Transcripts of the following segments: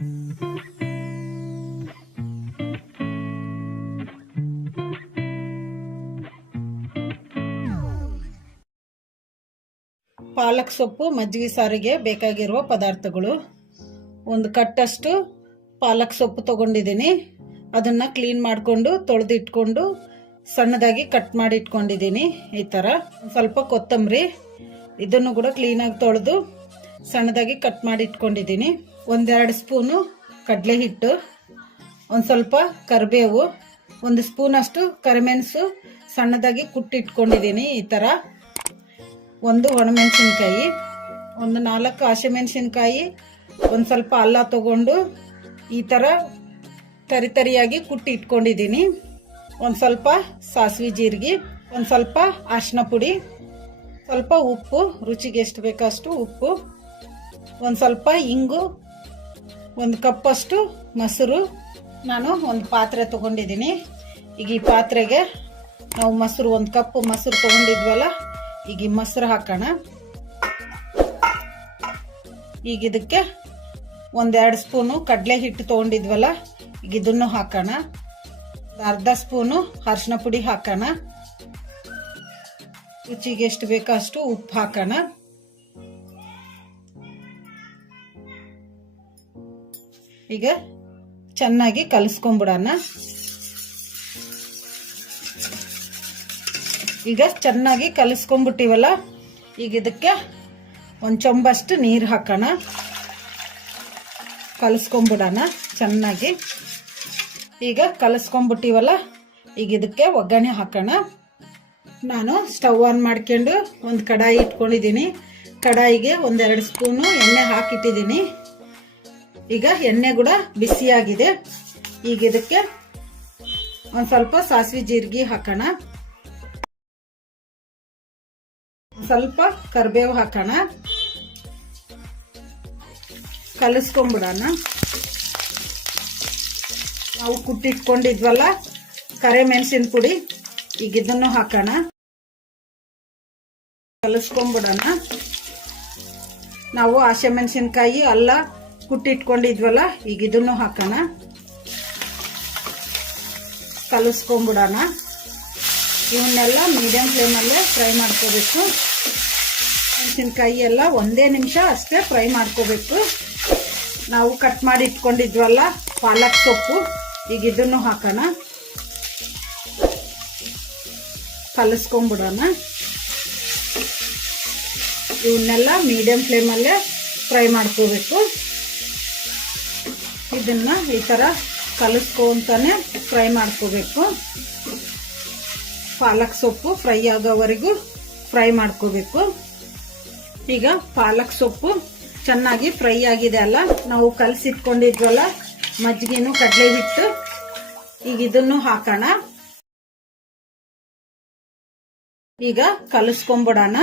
ಪಾಲಕ್ ಸೊಪ್ಪು, ಮಜ್ಜಿಗೆ ಸಾರಿಗೆ ಬೇಕಾಗಿರುವ ಪದಾರ್ಥಗಳು. ಒಂದು ಕಟ್ಟಷ್ಟು ಪಾಲಕ್ ಸೊಪ್ಪು ತಗೊಂಡಿದ್ದೀನಿ. ಅದನ್ನು ಕ್ಲೀನ್ ಮಾಡಿಕೊಂಡು, ತೊಳೆದಿಟ್ಕೊಂಡು, ಸಣ್ಣದಾಗಿ ಕಟ್ ಮಾಡಿ ಇಟ್ಕೊಂಡಿದ್ದೀನಿ ಈ ಥರ ಸ್ವಲ್ಪ ಕೊತ್ತಂಬರಿ, ಇದನ್ನು ಕೂಡ ಕ್ಲೀನಾಗಿ ತೊಳೆದು, ಸಣ್ಣದಾಗಿ ಕಟ್ ಮಾಡಿ ಇಟ್ಕೊಂಡಿದ್ದೀನಿ. ಒಂದೆರಡು ಸ್ಪೂನು ಕಡಲೆ ಹಿಟ್ಟು ಒಂದು ಸ್ವಲ್ಪ ಕರಿಬೇವು, ಒಂದು ಸ್ಪೂನಷ್ಟು ಕರಿಮೆಣಸು ಸಣ್ಣದಾಗಿ ಕುಟ್ಟಿಟ್ಕೊಂಡಿದ್ದೀನಿ ಈ ಥರ ಒಂದು ಒಣಮೆಣಸಿನ್ಕಾಯಿ, ಒಂದು ನಾಲ್ಕು ಹಸಿಮೆಣಸಿನ್ಕಾಯಿ, ಒಂದು ಸ್ವಲ್ಪ ಅಲ್ಲ ತಗೊಂಡು ಈ ಥರ ತರಿ ತರಿಯಾಗಿ ಕುಟ್ಟಿ ಇಟ್ಕೊಂಡಿದ್ದೀನಿ ಒಂದು ಸ್ವಲ್ಪ ಸಾಸಿವೆ ಜೀರಿಗೆ, ಒಂದು ಸ್ವಲ್ಪ ಅರಿಶಿನ ಪುಡಿ, ಸ್ವಲ್ಪ ಉಪ್ಪು, ರುಚಿಗೆ ಎಷ್ಟು ಬೇಕಷ್ಟು ಉಪ್ಪು, ಒಂದು ಸ್ವಲ್ಪ ಇಂಗು ಒಂದು ಕಪ್ಪಷ್ಟು ಮೊಸರು ನಾನು ಒಂದು ಪಾತ್ರೆ ತಗೊಂಡಿದ್ದೀನಿ. ಈಗ ಈ ಪಾತ್ರೆಗೆ ನಾವು ಮೊಸರು, ಒಂದು ಕಪ್ ಮೊಸರು ತಗೊಂಡಿದ್ವಲ್ಲ, ಈಗ ಈ ಮೊಸರು ಹಾಕೋಣ. ಈಗ ಇದಕ್ಕೆ ಒಂದೆರಡು ಸ್ಪೂನು ಕಡಲೆ ಹಿಟ್ಟು ತೊಗೊಂಡಿದ್ವಲ್ಲ, ಈಗ ಇದನ್ನು ಹಾಕೋಣ. ಅರ್ಧ ಸ್ಪೂನು ಅರಿಶಿನ ಪುಡಿ ಹಾಕೋಣ. ರುಚಿಗೆ ಎಷ್ಟು ಬೇಕೋ ಅಷ್ಟು ಉಪ್ಪು ಹಾಕೋಣ. ಈಗ ಚೆನ್ನಾಗಿ ಕಲಿಸ್ಕೊಂಬಿಡೋಣ. ಈಗ ಚೆನ್ನಾಗಿ ಕಲಿಸ್ಕೊಂಡ್ಬಿಟ್ಟಿವಲ್ಲ ಈಗ ಇದಕ್ಕೆ ಒಂದು ಚೊಂಬಷ್ಟು ನೀರು ಹಾಕೋಣ. ಕಲಿಸ್ಕೊಂಬಿಡೋಣ ಚೆನ್ನಾಗಿ. ಈಗ ಕಲಿಸ್ಕೊಂಬಿಟ್ಟಿವಲ್ಲ, ಈಗ ಇದಕ್ಕೆ ಒಗ್ಗರಣೆ ಹಾಕೋಣ. ನಾನು ಸ್ಟವ್ ಆನ್ ಮಾಡ್ಕೊಂಡು ಒಂದು ಕಡಾಯಿ ಇಟ್ಕೊಂಡಿದ್ದೀನಿ. ಕಡಾಯಿಗೆ ಒಂದೆರಡು ಸ್ಪೂನು ಎಣ್ಣೆ ಹಾಕಿಟ್ಟಿದ್ದೀನಿ. ಈಗ ಎಣ್ಣೆ ಕೂಡ ಬಿಸಿಯಾಗಿದೆ. ಈಗ ಇದಕ್ಕೆ ಒಂದು ಸ್ವಲ್ಪ ಸಾಸಿವೆ ಜೀರಿಗೆ ಹಾಕೋಣ. ಸ್ವಲ್ಪ ಕರಿಬೇವು ಹಾಕೋಣ. ಕಲಿಸ್ಕೊಂಬಿಡೋಣ ನಾವು ಕುಟ್ಟಿಟ್ಕೊಂಡಿದ್ವಲ್ಲ, ಕರೆ ಮೆಣಸಿನ ಪುಡಿ, ಈಗ ಇದನ್ನು ಹಾಕೋಣ. ಕಲಿಸ್ಕೊಂಬಿಡೋಣ ನಾವು ಹಸಿಮೆಣಸಿನ್ಕಾಯಿ ಅಲ್ಲ ಕುಟ್ಟಿಟ್ಕೊಂಡಿದ್ವಲ್ಲ, ಈಗ ಇದನ್ನು ಹಾಕೋಣ. ಕಲಿಸ್ಕೊಂಬಿಡೋಣ. ಇವನ್ನೆಲ್ಲ ಮೀಡಿಯಂ ಫ್ಲೇಮಲ್ಲೇ ಫ್ರೈ ಮಾಡ್ಕೋಬೇಕು. ಮೆಣಸಿನ್ಕಾಯಿ ಎಲ್ಲ ಒಂದೇ ನಿಮಿಷ ಅಷ್ಟೇ ಫ್ರೈ ಮಾಡ್ಕೋಬೇಕು. ನಾವು ಕಟ್ ಮಾಡಿ ಇಟ್ಕೊಂಡಿದ್ವಲ್ಲ, ಪಾಲಕ್ ಸೊಪ್ಪು, ಈಗ ಇದನ್ನು ಹಾಕೋಣ. ಕಲಿಸ್ಕೊಂಬಿಡೋಣ. ಇವನ್ನೆಲ್ಲ ಮೀಡಿಯಂ ಫ್ಲೇಮಲ್ಲೇ ಫ್ರೈ ಮಾಡ್ಕೋಬೇಕು. ಇದನ್ನ ಈ ಥರ ಕಲಿಸ್ಕೊಂತಾನೆ ಫ್ರೈ ಮಾಡ್ಕೋಬೇಕು. ಪಾಲಕ್ ಸೊಪ್ಪು ಫ್ರೈ ಆಗೋವರೆಗೂ ಫ್ರೈ ಮಾಡ್ಕೋಬೇಕು. ಈಗ ಪಾಲಕ್ ಸೊಪ್ಪು ಚೆನ್ನಾಗಿ ಫ್ರೈ ಆಗಿದೆ ಅಲ್ಲ, ನಾವು ಕಲಸಿಟ್ಕೊಂಡಿದ್ವಲ್ಲ, ಮಜ್ಜಿಗೆನು ಕಡಲೆ ಬಿಟ್ಟು ಈಗ ಇದನ್ನು ಹಾಕೋಣ. ಈಗ ಕಲಿಸ್ಕೊಂಬಿಡೋಣ.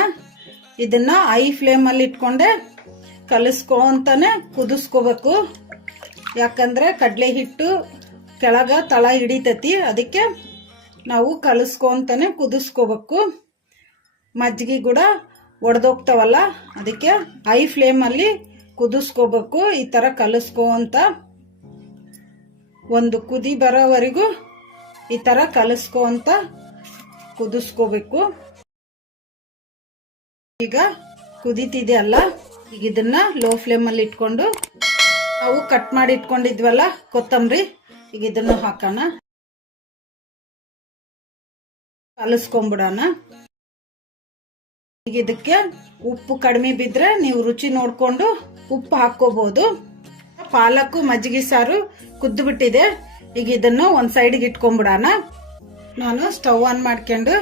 ಇದನ್ನ ಐ ಫ್ಲೇಮಲ್ಲಿ ಇಟ್ಕೊಂಡೆ ಕಲಿಸ್ಕೊಂತಾನೆ ಕುದಿಸ್ಕೋಬೇಕು. ಯಾಕಂದ್ರೆ ಕಡಲೆ ಹಿಟ್ಟು ಕೆಳಗ ತಳ ಹಿಡಿತತಿ, ಅದಕ್ಕೆ ನಾವು ಕಲಿಸ್ಕೊಂತಾನೆ ಕುದಿಸ್ಕೋಬೇಕು. ಮಜ್ಜಿಗೆ ಕೂಡ ಒಡೆದೋಗ್ತಾವಲ್ಲ, ಅದಕ್ಕೆ ಐ ಫ್ಲೇಮಲ್ಲಿ ಕುದಿಸ್ಕೋಬೇಕು, ಈ ಥರ ಕಲಿಸ್ಕೊಂತ ಒಂದು ಕುದಿ ಬರೋವರೆಗೂ ಈ ಥರ ಕಲಿಸ್ಕೊಂತ ಕುದಿಸ್ಕೋಬೇಕು. ಈಗ ಕುದೀತಿದೆ ಅಲ್ಲ, ಈಗ ಇದನ್ನ ಲೋ ಫ್ಲೇಮಲ್ಲಿ ಇಟ್ಕೊಂಡು ನಾವು ಕಟ್ ಮಾಡಿ ಇಟ್ಕೊಂಡಿದ್ವಲ್ಲ, ಕೊತ್ತಂಬರಿ, ಈಗ ಇದನ್ನು ಹಾಕೋಣ. ಕಲಿಸ್ಕೊಂಬಿಡೋಣ. ಈಗ ಇದಕ್ಕೆ ಉಪ್ಪು ಕಡಿಮೆ ಬಿದ್ರೆ ನೀವು ರುಚಿ ನೋಡಿಕೊಂಡು ಉಪ್ಪು ಹಾಕೋಬಹುದು ಪಾಲಕ್ಕು, ಮಜ್ಜಿಗೆ ಸಾರು ಕುದ್ದು ಬಿಟ್ಟಿದೆ ಈಗ ಇದನ್ನು ಒಂದ್ ಸೈಡ್ಗೆ ಇಟ್ಕೊಂಡ್ಬಿಡೋಣ ನಾನು ಸ್ಟವ್ ಆನ್ ಮಾಡ್ಕೊಂಡು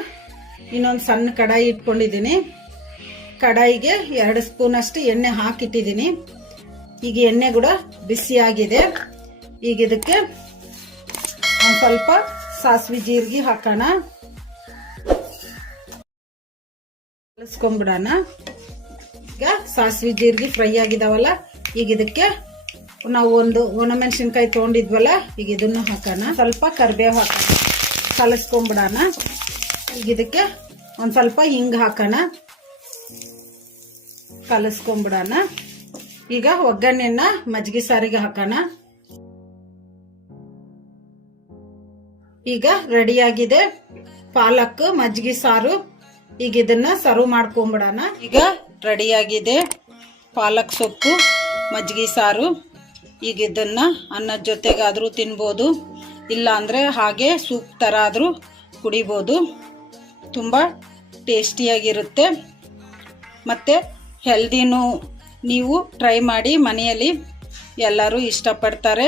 ಇನ್ನೊಂದು ಸಣ್ಣ ಕಡಾಯಿ ಇಟ್ಕೊಂಡಿದ್ದೀನಿ. ಕಡಾಯಿಗೆ ಎರಡು ಸ್ಪೂನ್ ಅಷ್ಟು ಎಣ್ಣೆ ಹಾಕಿಟ್ಟಿದ್ದೀನಿ. ಈಗ ಎಣ್ಣೆ ಕೂಡ ಬಿಸಿ ಆಗಿದೆ. ಈಗ ಇದಕ್ಕೆ ಒಂದು ಸ್ವಲ್ಪ ಸಾಸಿವೆ ಜೀರಿಗೆ ಹಾಕೋಣ. ಕಲಸ್ಕೊಂಡ್ಬಿಡೋಣ. ಈಗ ಸಾಸಿವೆ ಜೀರಿಗೆ ಫ್ರೈ ಆಗಿದಾವಲ್ಲ, ಈಗ ಇದಕ್ಕೆ ನಾವು ಒಂದು ಒಣಮೆಣಸಿನ್ಕಾಯಿ ತೊಗೊಂಡಿದ್ವಲ್ಲ, ಈಗ ಇದನ್ನು ಹಾಕೋಣ. ಸ್ವಲ್ಪ ಕರಿಬೇವು ಹಾಕೋಣ ಕಲಸ್ಕೊಂಬಿಡೋಣ ಈಗ ಇದಕ್ಕೆ ಒಂದು ಸ್ವಲ್ಪ ಹಿಂಗೆ ಹಾಕೋಣ. ಕಲಿಸ್ಕೊಂಡ್ಬಿಡೋಣ. ಈಗ ಒಗ್ಗರಣೆಯನ್ನ ಮಜ್ಜಿಗೆ ಸಾರಿಗೆ ಹಾಕೋಣ. ಈಗ ರೆಡಿಯಾಗಿದೆ ಪಾಲಕ್, ಮಜ್ಜಿಗೆ ಸಾರು. ಈಗ ಇದನ್ನ ಸರ್ವ್ ಮಾಡ್ಕೊಂಬಿಡೋಣ. ಈಗ ರೆಡಿಯಾಗಿದೆ ಪಾಲಕ್ ಸೊಪ್ಪು, ಮಜ್ಜಿಗೆ ಸಾರು. ಈಗ ಇದನ್ನ ಅನ್ನದ ಜೊತೆಗಾದರೂ ತಿನ್ಬೋದು. ಇಲ್ಲ ಅಂದರೆ ಹಾಗೆ ಸೂಪ್ ಥರ ಆದರೂ ಕುಡಿಬೋದು. ತುಂಬ ಟೇಸ್ಟಿಯಾಗಿರುತ್ತೆ. ಮತ್ತು ಹೆಲ್ದಿನೂ ನೀವು ಟ್ರೈ ಮಾಡಿ ಮನೆಯಲ್ಲಿ ಎಲ್ಲರೂ ಇಷ್ಟಪಡ್ತಾರೆ.